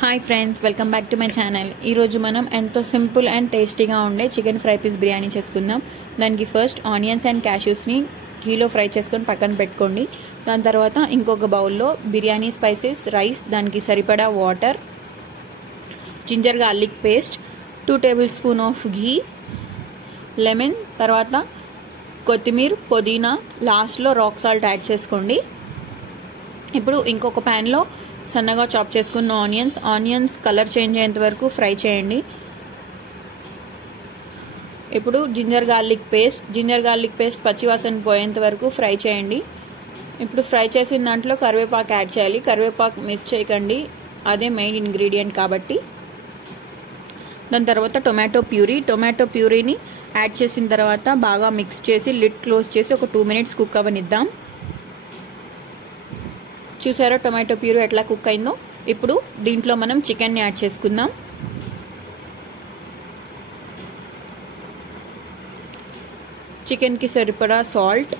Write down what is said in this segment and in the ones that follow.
Hi friends, welcome back to my channel. ఈరోజు మనం ఎంతో సింపుల్ అండ్ టేస్టీగా ఉండే చికెన్ ఫ్రై పీస్ బిర్యానీ చేసుకుందాం. దానికి ఫస్ట్ ఆనియన్స్ అండ్ క్యాష్యూస్ని ఘీలో ఫ్రై చేసుకొని పక్కన పెట్టుకోండి. దాని తర్వాత ఇంకొక బౌల్లో బిర్యానీ స్పైసెస్, రైస్, దానికి సరిపడా water, ginger garlic paste, 2 tablespoon of ghee, lemon, తర్వాత కొత్తిమీర, పుదీనా, లాస్ట్లో రాక్ సాల్ట్ యాడ్ చేసుకోండి. ఇప్పుడు ఇంకొక ప్యాన్లో సన్నగా చాప్ చేసుకున్న ఆనియన్స్ కలర్ చేంజ్ అయ్యేంత వరకు ఫ్రై చేయండి. ఇప్పుడు జింజర్ గార్లిక్ పేస్ట్ పచ్చివాసన పోయేంత వరకు ఫ్రై చేయండి. ఇప్పుడు ఫ్రై చేసిన దాంట్లో కరివేపాకు యాడ్ చేయాలి. కరివేపాకు మిస్ చేయకండి, అదే మెయిన్ ఇంగ్రీడియంట్ కాబట్టి. దాని తర్వాత టొమాటో ప్యూరీని యాడ్ చేసిన తర్వాత బాగా మిక్స్ చేసి లిడ్ క్లోజ్ చేసి ఒక 2 minutes కుక్ అవ్వనిద్దాం. చూసారా టొమాటో ప్యూరీ ఎట్లా కుక్ అయిందో. ఇప్పుడు దీంట్లో మనం చికెన్ని యాడ్ చేసుకుందాం. చికెన్కి సరిపడా సాల్ట్.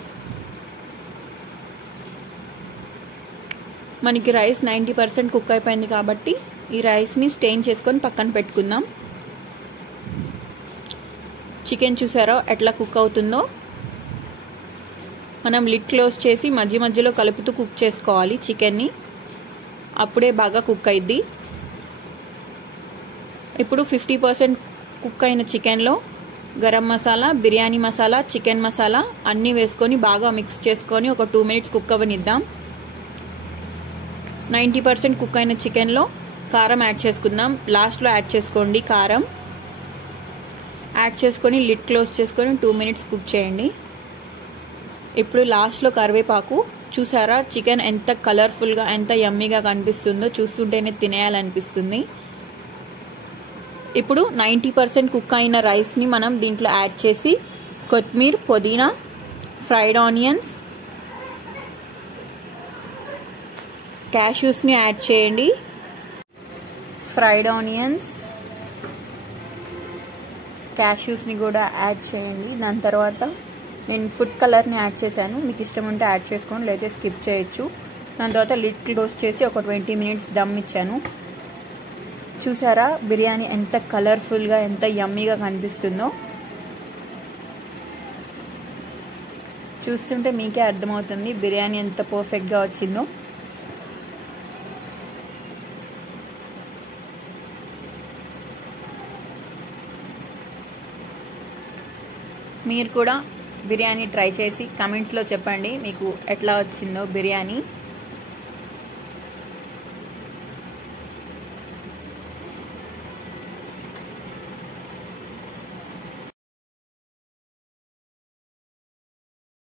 మనకి రైస్ 90% కుక్ అయిపోయింది కాబట్టి ఈ రైస్ని స్టెయిన్ చేసుకొని పక్కన పెట్టుకుందాం. చికెన్ చూసారా ఎట్లా కుక్ అవుతుందో. మనం లిడ్ క్లోజ్ చేసి మధ్యలో కలుపుతూ కుక్ చేసుకోవాలి చికెన్ని, అప్పుడే బాగా కుక్ అయ్యిద్ది. ఇప్పుడు 50% కుక్ అయిన చికెన్లో గరం మసాలా, బిర్యానీ మసాలా, చికెన్ మసాలా అన్నీ వేసుకొని బాగా మిక్స్ చేసుకొని ఒక 2 minutes కుక్ అవ్వనిద్దాం. 90% కుక్ అయిన చికెన్లో కారం యాడ్ చేసుకుందాం. లాస్ట్లో యాడ్ చేసుకోండి కారం. యాడ్ చేసుకొని లిడ్ క్లోజ్ చేసుకొని 2 minutes కుక్ చేయండి. ఇప్పుడు లాస్ట్లో కరివేపాకు. చూసారా చికెన్ ఎంత కలర్ఫుల్గా, ఎంత యమ్మీగా కనిపిస్తుందో, చూస్తుంటేనే తినేయాలనిపిస్తుంది. ఇప్పుడు 90% కుక్ అయిన రైస్ని మనం దీంట్లో యాడ్ చేసి కొత్తిమీర, పుదీనా, ఫ్రైడ్ ఆనియన్స్, క్యాష్యూస్ని యాడ్ చేయండి. ఫ్రైడ్ ఆనియన్స్, క్యాష్యూస్ని కూడా యాడ్ చేయండి. దాని తర్వాత నేను ఫుడ్ కలర్ని యాడ్ చేశాను, మీకు ఇష్టం ఉంటే యాడ్ చేసుకోండి, లేదా స్కిప్ చేయొచ్చు. దాని తర్వాత లిడ్ క్లోజ్ చేసి ఒక 20 minutes దమ్ ఇచ్చాను. చూసారా బిర్యానీ ఎంత కలర్ఫుల్గా, ఎంత యమ్మీగా కనిపిస్తుందో. చూస్తుంటే మీకే అర్థమవుతుంది బిర్యానీ ఎంత పర్ఫెక్ట్గా వచ్చిందో. మీరు కూడా బిర్యానీ ట్రై చేసి కమెంట్స్లో చెప్పండి మీకు ఎట్లా వచ్చిందో బిర్యానీ.